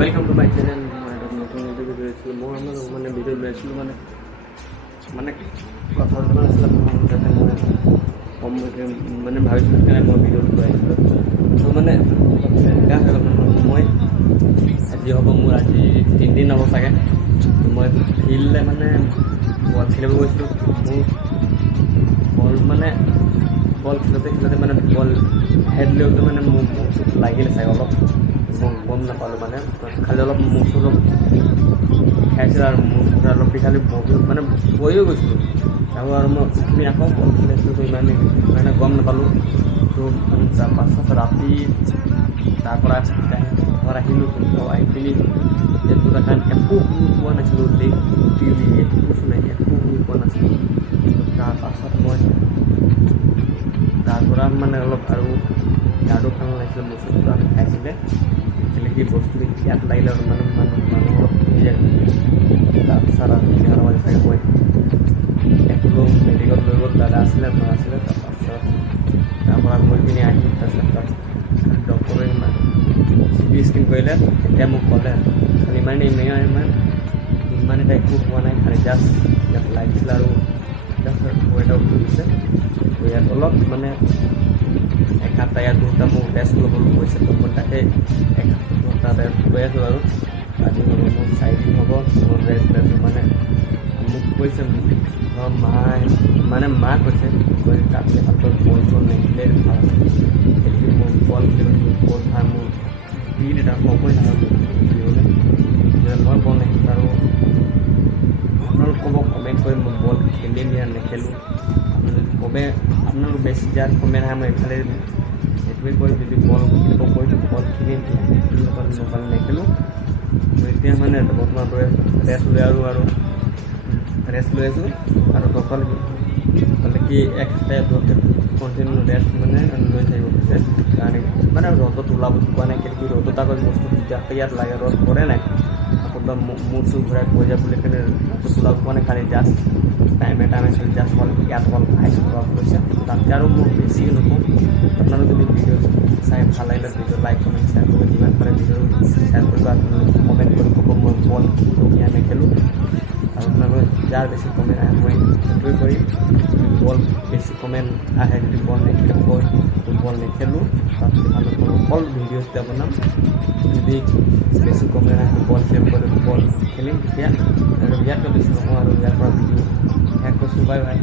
Welcome to my channel. नतुन video আছিল মই মানে ভিডিও লৈছিলোঁ মানে কথা বতৰা আছিল যাতে মই কম মানে ভাবিছিলোঁ কাৰণে মই ভিডিঅ'টো লৈ আহিছিলোঁ। তো মানে বেয়া হৈ গ'ল মই আজি হ'ব মোৰ আজি 3 দিন হ'ব চাগে। মই ফিল্ডলৈ মানে বল খেলিব গৈছিলোঁ। মোৰ বল খেলোঁতে মানে বল হেড লেওঁতে মানে মোৰ লাগিলে চাগে অলপ গম নাপালোঁ মানে খালি অলপ মোৰ অলপ খাইছিল আৰু মোৰ অলপ বিষালি বহিও গৈছিলোঁ আৰু মই উঠি আকৌ বল খেলিছিলোঁ। তো ইমানে গম নাপালোঁ। তো তাৰপাছত ৰাতি তাৰপৰা ঘৰ আহিলোঁ। আহি পিনি এইটো কাৰণ একো শুই পোৱা নাছিলোঁ। টিভি একো নাই, একো শুই পোৱা নাছিলোঁ। তাৰপাছত মই তাৰপৰা মানে অলপ আৰু গাটো ভাল লাগিছিলে, বস্তুটো আমি খাইছিলে কেনেকৈ বস্তু ইয়াত লাগিলে আৰু মানুহ অলপ তাৰপিছত আৰু 11 বাজি চাগে মই একো মেডিকেল লৈ গ'ল। দাদা আছিলে, মা আছিলে। তাৰপৰা গৈ পিনি আহি তাৰপিছত তাত ডক্টৰে CT স্কেন কৰিলে। তেতিয়া মোক ক'লে খালি ইমান এটা একো হোৱা নাই, খালি জাষ্ট ইয়াত লাগিছিলে আৰু জাষ্ট এটা উঠি গৈছে। ইয়াত অলপ মানে এঘণ্টা ইয়াত 2টা মোক ৰেষ্ট ল'বলৈ কৈছে। তো মই তাকে 1-2 ঘণ্টা ৰেষ্ট লৈ আছোঁ আৰু আজি হ'ব মোৰ 4 দিন হ'ব মোৰ ৰেষ্ট লৈছোঁ। মানে মোক কৈছে ঘৰৰ মা কৈছে তাতকৈ ভালকৈ বল চল নেখিলে ভাল খেলি মই বল খেলিবলৈ বল ভাল মোৰ দিন এটা সময় নহয় খেলিবলৈ মই বল নেখেলোঁ। আৰু আপোনালোক ক'ব কমেণ্ট কৰি মই বল খেলিম या নেখেলোঁ। আপোনালোকে ক'বে আপোনালোক বেছি যাৰ কমেণ্ট আহে মই এইফালে এইটোৱে কৰি যদি বল খেলিব কৈছোঁ বল খেলিম, নকলে নেখেলোঁ। মই এতিয়া মানে বৰ্তমান ৰেষ্ট লৈ আৰু ৰেষ্ট লৈ আছোঁ। আৰু ডক্টৰে ক'লে কি 1 সপ্তাহ কণ্টিনিউ ৰেষ্ট মানে লৈ থাকিব কৈছে। কাৰণে মানে ৰ'দত ওলাব পোৱা নাই কেনেকৈ ৰ'দত আকৌ বস্তু যাতে ইয়াত লাগে ৰ'দ পৰে নাই আকৌ মূৰ চুৰ ঘূৰাই পৰি যায় বুলি কেনে ৰ'দত ওলাব পোৱা নাই। খালি জাষ্ট টাইমে জাষ্ট ইয়াত আইচ লগাব কৈছে। তাতকৈ আৰু মোৰ বেছি নকওঁ। আপোনালোকে যদি ভিডিঅ' চাই ভাল লাগিলে ভিডিঅ' লাইক কমেণ্ট শ্বেয়াৰ কৰিব, যিমান পাৰে ভিডিঅ' শ্বেয়াৰ কৰিব। আপোনালোকে কমেণ্ট কৰি ক'ব মই বল খেলোঁ या নেখেলোঁ। আৰু আপোনালোকে যাৰ বেছি কমেণ্ট আহে মই সেইটোৱে কৰিম। বল বেছি কমেণ্ট আহে যদি বল নেখেলোঁ কয় তো বল নেখেলোঁ। তাতকৈ ভাল অকল ভিডিঅ'তে বনাম। যদি বেছি কমেণ্ট আহে বল চেভ কৰি বল খেলিম তেতিয়া আৰু ইয়াতকৈ বেছি নকওঁ আৰু ইয়াৰ পৰা ভিডিঅ' শেষ কৰিছোঁ। Bye bye.